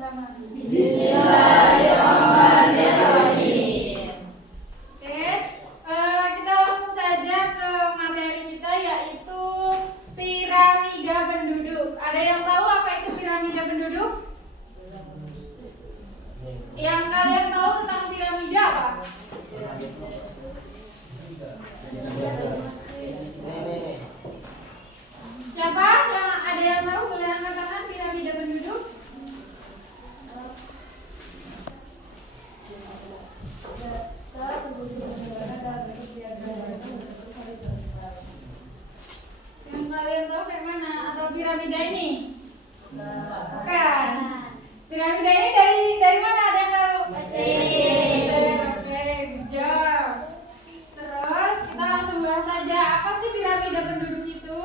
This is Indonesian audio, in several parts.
bersama-sama. Bismillahirrahmanirrahim. Oke, kita langsung saja ke materi kita, yaitu piramida penduduk. Ada yang tahu apa itu piramida penduduk? Yang kalian tahu tentang piramida apa? Siapa yang ada yang tahu? Boleh angkat tangan. Piramida penduduk. Yang kalian tahu kayak mana? Atau piramida ini? Bukan. Piramida ini dari mana, ada yang tahu? Mesir. Oke, good job. Terus kita langsung bahas saja, apa sih piramida penduduk itu?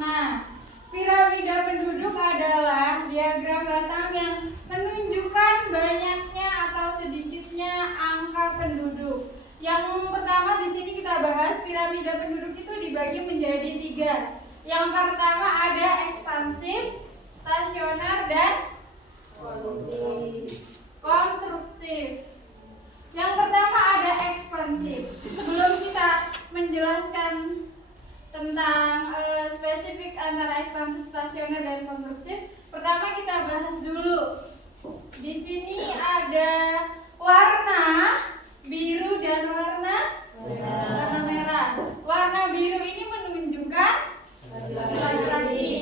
Nah, piramida penduduk adalah diagram batang yang menunjukkan banyaknya atau sedikitnya angka penduduk. Yang pertama di sini kita bahas piramida penduduk itu dibagi menjadi 3. Yang pertama ada ekspansif, stasioner, dan konstruktif. Yang pertama ada ekspansif. Sebelum kita menjelaskan tentang spesifik antara ekspansif, stasioner, dan konstruktif, pertama kita bahas dulu. Di sini ada warna biru dan warna merah. Warna biru ini menunjukkan laki-laki,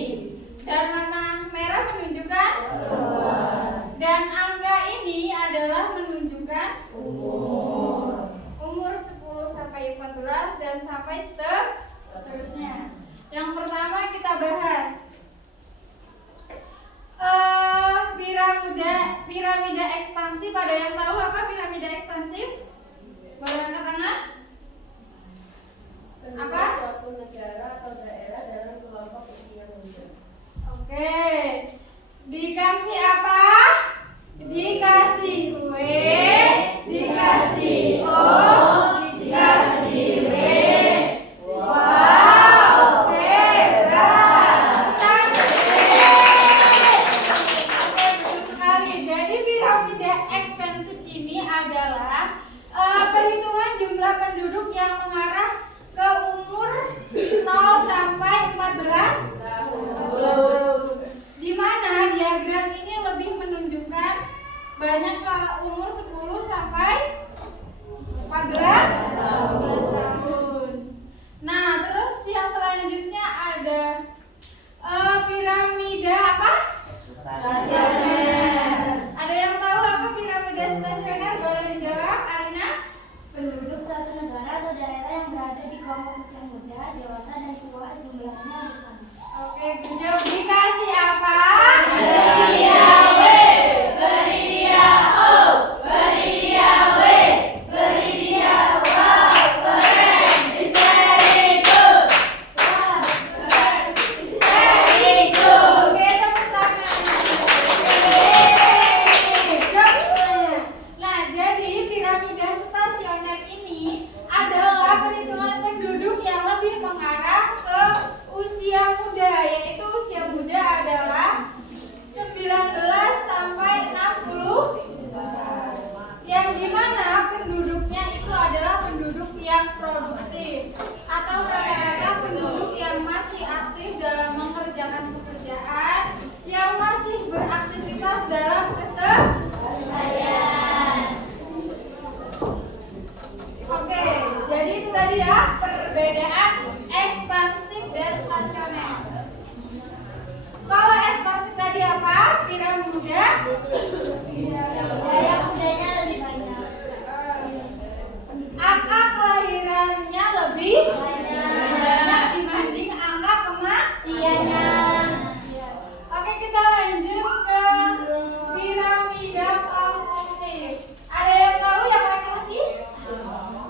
dan warna merah menunjukkan dan angka ini adalah menunjukkan umur 10 sampai 14 dan sampai seterusnya. Yang pertama kita bahas piramida ekspansif. Ada yang tahu apa piramida ekspansif? Boleh angkat tangan. Apa? Suatu negara atau daerah dalam kelompok usia muda. Oke. Dikasih apa? Dikasih W, dikasih O, dikasih W. Wow, hebat. Oke, betul sekali. Jadi piramida ekspansif ini adalah perhitungan jumlah penduduk yang mengarah ke umur 0 sampai 14 tahun. Di mana diagram ini lebih menunjukkan banyak ke umur 10 sampai 14 tahun. Nah, terus yang selanjutnya ada piramida apa? Stasioner. Ada yang tahu apa piramida stasioner? Boleh dijawab, Alina? Penduduk suatu negara atau daerah yang berada di kelompok usia muda, dewasa, dan tua jumlahnya bersama. Oke, dijawab. Dikasih apa? Beri dia W, beri dia O, beri dia W, beri dia wow, keren, it's very good. Wah, keren. Very good. Oke, tepuk tangan. Yeay. Nah, jadi piramida stasioner ini adalah perhitungan penduduk yang lebih mengarah ke usia muda, yaitu usia muda adalah 19 sampai 60, yang dimana penduduknya itu adalah penduduk yang produktif atau rata-rata penduduk yang masih aktif dalam mengerjakan pekerjaan, yang masih beraktivitas dalam keseharian. Oke, jadi itu tadi ya perbedaan ekspansif dan stasioner. Kalau ekspansif tadi apa? Piramida Daya mudanya lebih banyak. angka kelahirannya lebih banyak dibanding angka kematiannya. Oke, kita lanjut ke piramida konstruktif. Ada yang tahu yang laki-laki?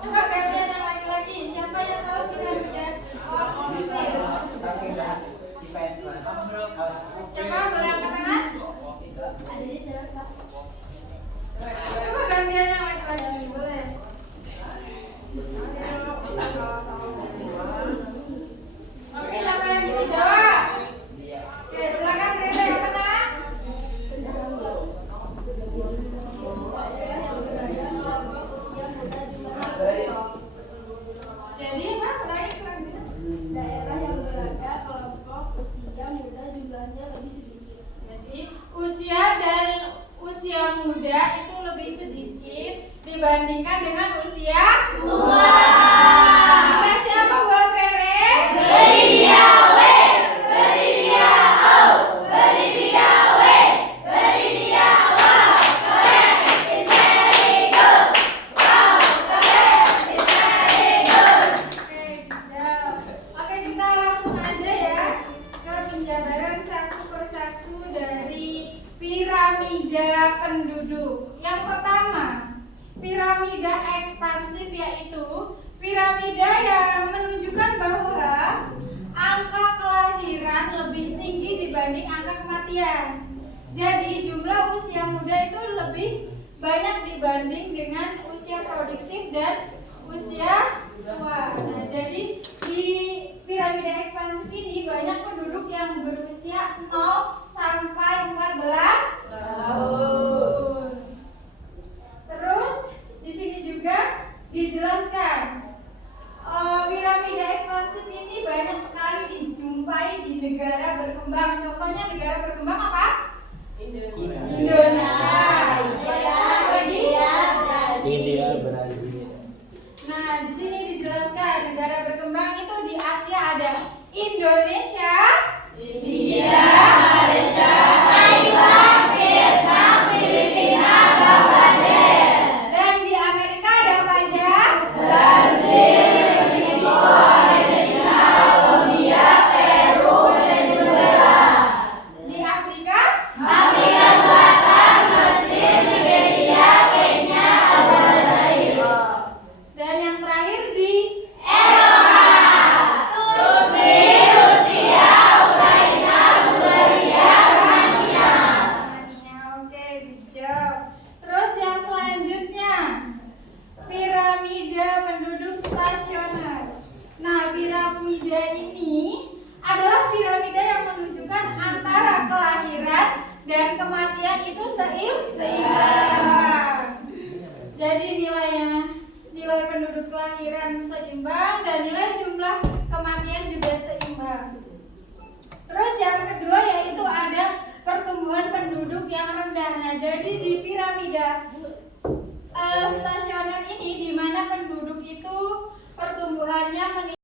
Coba kalian yang laki-laki, siapa yang tahu piramida konstruktif? Siapa boleh angkat tangan? Ada di dibandingkan dengan usia tua. Dimensi apa buat Rere? Beri dia W, beri dia O, beri dia W, beri dia wow. Keren, it's very good. Wow, keren, it's very good. Oke, kita langsung aja ya ke penjabaran satu persatu dari piramida penduduk. Yang pertama, piramida ekspansif, yaitu piramida yang menunjukkan bahwa angka kelahiran lebih tinggi dibanding angka kematian. Jadi jumlah usia muda itu lebih banyak dibanding dengan usia produktif dan usia tua. Nah, jadi di piramida ekspansif ini banyak penduduk yang berusia 0 sampai 14 tahun. Terus di sini juga dijelaskan piramida ekspansif ini banyak sekali dijumpai di negara berkembang. Contohnya negara berkembang apa? Indonesia. Lagi? India, Brazil. Nah, di sini dijelaskan negara berkembang itu di Asia ada Indonesia, India, Malaysia, Thailand, Vietnam, Filipina, Bangladesh. dan di Amerika ada apa aja? Brazil, Meksiko, Argentina, Colombia, Peru, Venezuela. Di Afrika? Afrika Selatan, Mesir, Nigeria, Kenya, Aljazair. Dan yang terakhir di Turki, Rusia, Ukraina, Bulgaria, Romania. Oke, good job. Terus yang selanjutnya, piramida penduduk stasioner. Nah, piramida ini adalah piramida yang menunjukkan antara kelahiran dan kematian itu seimbang. Jadi nilai penduduk kelahiran seimbang dan nilai jumlah kematian juga seimbang. Terus yang kedua yaitu ada pertumbuhan penduduk yang rendah. Nah, jadi di piramida stasioner ini di mana penduduk itu pertumbuhannya